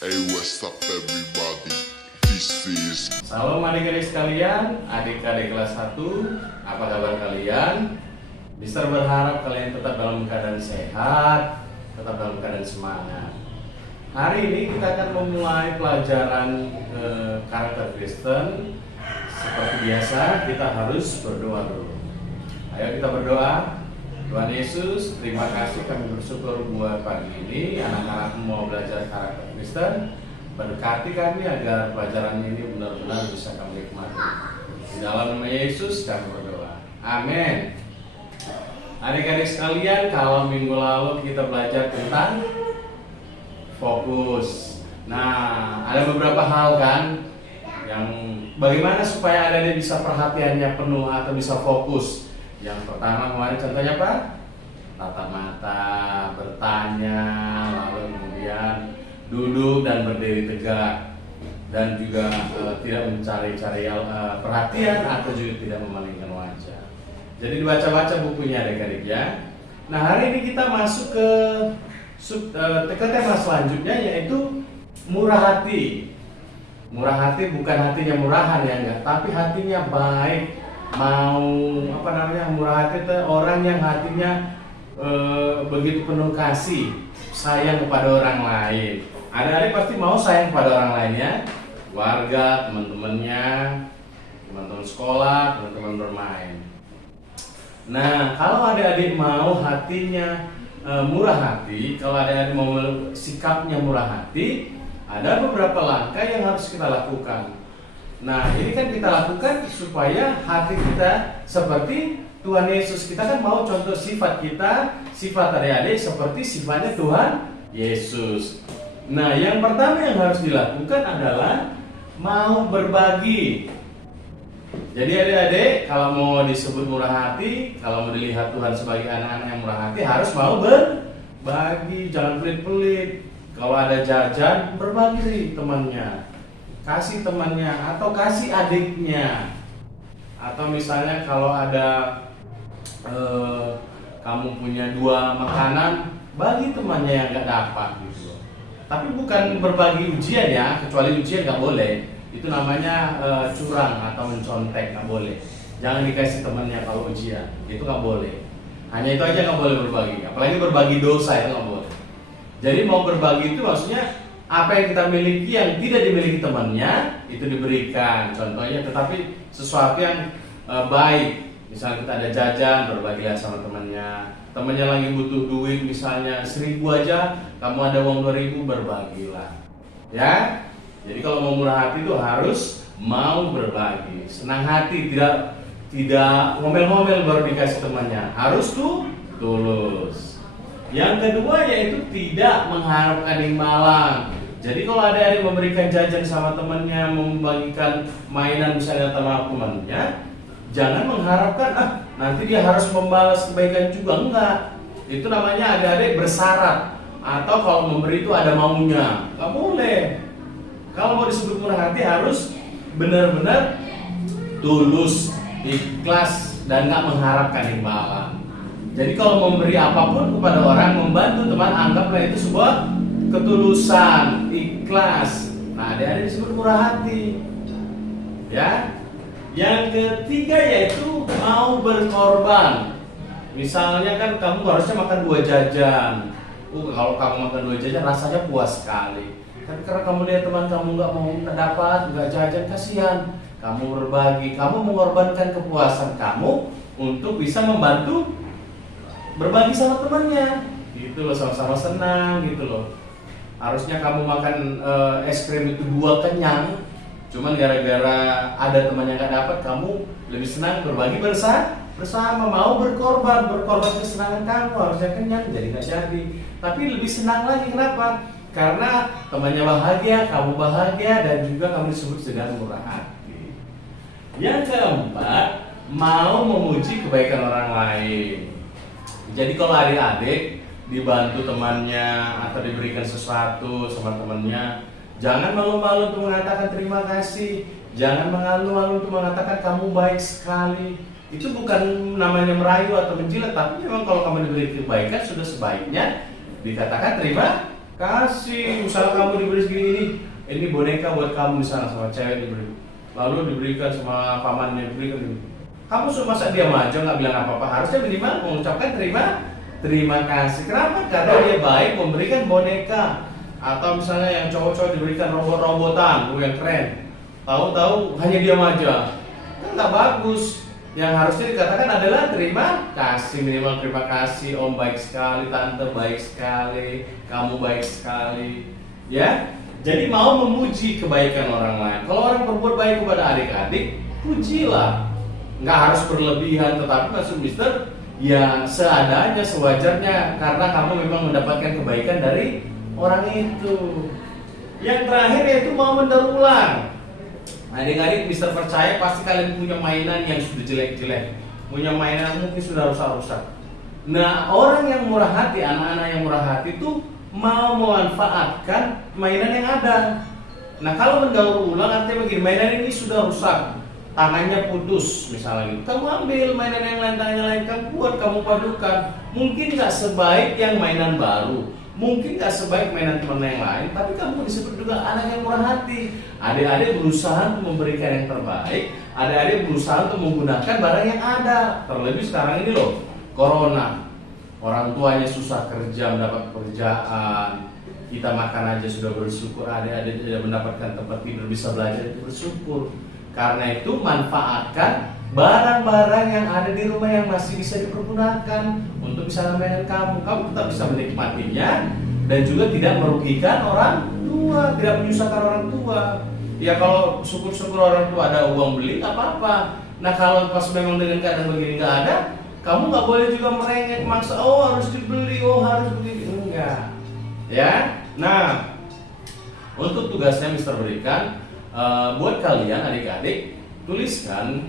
Hey, what's up everybody? This is Salam adik-adik sekalian, adik-adik kelas 1, apa kabar kalian? Mister berharap kalian tetap dalam keadaan sehat, tetap dalam keadaan semangat. Hari ini kita akan memulai pelajaran karakter Kristen. Seperti biasa, kita harus berdoa dulu. Ayo kita berdoa. Tuhan Yesus, terima kasih, kami bersyukur buat pagi ini anak-anakmu mau belajar karakter Kristen. Berkati kami agar pelajaran ini benar-benar bisa kami nikmati. Di dalam nama Yesus kami berdoa. Amin. Adik-adik sekalian, kalau minggu lalu kita belajar tentang fokus. Nah, ada beberapa hal kan yang bagaimana supaya adik-adik bisa perhatiannya penuh atau bisa fokus. Yang pertama kemarin contohnya apa? Tatap mata, bertanya, lalu kemudian duduk dan berdiri tegak, dan juga tidak mencari-cari perhatian atau juga tidak memalingkan wajah. Jadi dibaca-baca bukunya adik-adik ya. Nah, hari ini kita masuk ke tema selanjutnya, yaitu murah hati. Murah hati bukan hatinya murahan ya enggak, tapi hatinya baik. Murah hati itu orang yang hatinya begitu penuh kasih, sayang kepada orang lain. Adik-adik pasti mau sayang kepada orang lainnya, keluarga, teman-temannya, teman-teman sekolah, teman-teman bermain. Nah, kalau adik-adik mau hatinya murah hati, kalau adik-adik mau sikapnya murah hati, ada beberapa langkah yang harus kita lakukan. Nah, ini kan kita lakukan supaya hati kita seperti Tuhan Yesus. Kita kan mau contoh sifat kita, sifat adik-adik seperti sifatnya Tuhan Yesus. Nah, yang pertama yang harus dilakukan adalah mau berbagi. Jadi adik-adik, kalau mau disebut murah hati, kalau mau dilihat Tuhan sebagai anak-anak yang murah hati, harus mau berbagi, jangan pelit-pelit. Kalau ada jajan, berbagi sih temannya. Kasih temannya atau kasih adiknya, atau misalnya kalau ada kamu punya 2 makanan, bagi temannya yang nggak dapat gitu. Tapi bukan berbagi ujian ya, kecuali ujian nggak boleh. Itu namanya curang atau mencontek, nggak boleh. Jangan dikasih temannya kalau ujian, itu nggak boleh. Hanya itu aja nggak boleh berbagi, apalagi berbagi dosa itu nggak boleh. Jadi mau berbagi itu maksudnya apa yang kita miliki yang tidak dimiliki temannya itu diberikan, contohnya. Tetapi sesuatu yang baik, misalnya kita ada jajan, berbagilah sama temannya lagi butuh duit misalnya 1.000 aja, kamu ada uang 2.000, berbagilah ya. Jadi kalau mau murah hati itu harus mau berbagi, senang hati, tidak ngomel-ngomel baru dikasih temannya, harus tulus. Yang kedua yaitu tidak mengharapkan imbalan. Jadi kalau adik-adik memberikan jajan sama temannya, membagikan mainan misalnya sama temannya, jangan mengharapkan nanti dia harus membalas kebaikan juga, enggak. Itu namanya adik-adik bersyarat, atau kalau memberi itu ada maunya, nggak boleh. Kalau mau disebut murah hati harus benar-benar tulus, ikhlas, dan nggak mengharapkan imbalan. Jadi kalau memberi apapun kepada orang, membantu teman, anggaplah itu sebuah ketulusan, ikhlas. Nah, adik-adik disebut murah hati. Ya. Yang ketiga yaitu mau berkorban. Misalnya kan kamu harusnya makan 2 jajan. Kalau kamu makan 2 jajan rasanya puas sekali. Tapi karena kamu lihat teman kamu nggak mau dapat, nggak jajan, kasihan. Kamu berbagi, kamu mengorbankan kepuasan kamu untuk bisa membantu berbagi sama temannya. Gitu loh, sama-sama senang gitu loh. Harusnya kamu makan es krim itu 2 kenyang, cuman gara-gara ada temannya nggak dapat, kamu lebih senang berbagi bersama, mau berkorban kesenangan kamu, harusnya kenyang jadi nggak jadi, tapi lebih senang lagi. Kenapa? Karena temannya bahagia, kamu bahagia, dan juga kamu disebut dengan murah hati. Yang keempat, mau memuji kebaikan orang lain. Jadi kalau adik-adik dibantu temannya atau diberikan sesuatu sama temannya, jangan malu-malu untuk mengatakan terima kasih, jangan malu-malu untuk mengatakan kamu baik sekali. Itu bukan namanya merayu atau menjilat, tapi memang kalau kamu diberi kebaikan sudah sebaiknya dikatakan terima Kasih, misalnya kamu diberi segini ini boneka buat kamu misalnya sama cewek diberi, lalu diberikan sama pamannya diberikan ini. Kamu suruh masa diam aja nggak bilang apa-apa, harusnya minimal mengucapkan terima kasih. Kenapa? Karena dia baik memberikan boneka. Atau misalnya yang cowok-cowok diberikan robot-robotan, yang keren. Tahu-tahu hanya diam aja, kan nggak bagus. Yang harusnya dikatakan adalah terima kasih, minimal terima kasih, om baik sekali, tante baik sekali, kamu baik sekali, ya. Jadi mau memuji kebaikan orang lain. Kalau orang berbuat baik kepada adik-adik, pujilah. Nggak harus berlebihan, tetapi maksud Mister, ya seadanya, sewajarnya, karena kamu memang mendapatkan kebaikan dari orang itu. Yang terakhir yaitu mau mendaur ulang. Adik-adik, Mister percaya pasti kalian punya mainan yang sudah jelek-jelek, punya mainan mungkin sudah rusak-rusak. Nah, orang yang murah hati, anak-anak yang murah hati itu mau memanfaatkan mainan yang ada. Nah, kalau mendaur ulang artinya begini, mainan ini sudah rusak, tangannya putus misalnya gitu. Kamu ambil mainan yang lain, tangannya lain, kamu buat, kamu padukan. Mungkin nggak sebaik yang mainan baru, mungkin gak sebaik mainan teman yang lain, tapi kamu disebut juga anak yang murah hati. Adik-adik berusaha untuk memberikan yang terbaik, adik-adik berusaha untuk menggunakan barang yang ada. Terlebih sekarang ini loh, corona, orang tuanya susah kerja, mendapat pekerjaan, kita makan aja sudah bersyukur, adik-adik sudah mendapatkan tempat tidur, bisa belajar, itu bersyukur. Karena itu manfaatkan barang-barang yang ada di rumah yang masih bisa dipergunakan untuk bisa mainan kamu. Kamu tetap bisa menikmatinya dan juga tidak merugikan orang tua, tidak menyusahkan orang tua. Ya kalau syukur-syukur orang tua ada uang beli, nggak apa-apa. Nah kalau pas memang dengan keadaan begini nggak ada, kamu nggak boleh juga merengek maksa, oh harus dibeli, oh harus begini, enggak. Ya, nah untuk tugasnya Mister berikan buat kalian adik-adik, tuliskan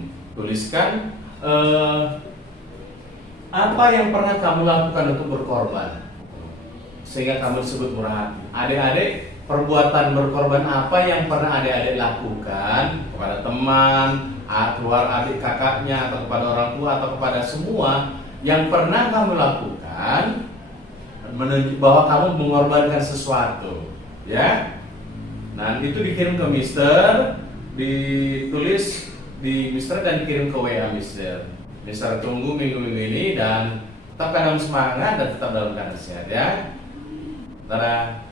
apa yang pernah kamu lakukan untuk berkorban sehingga kamu disebut murah hati. Adik-adik, perbuatan berkorban apa yang pernah adik-adik lakukan kepada teman, keluar adik kakaknya, atau kepada orang tua, atau kepada semua yang pernah kamu lakukan menunjuk bahwa kamu mengorbankan sesuatu, ya. Nah itu dikirim ke Mister, ditulis di Mister dan dikirim ke WA Mister. Mister tunggu minggu-minggu ini dan tetap dalam semangat dan tetap dalam keadaan sehat, ya. Dadah.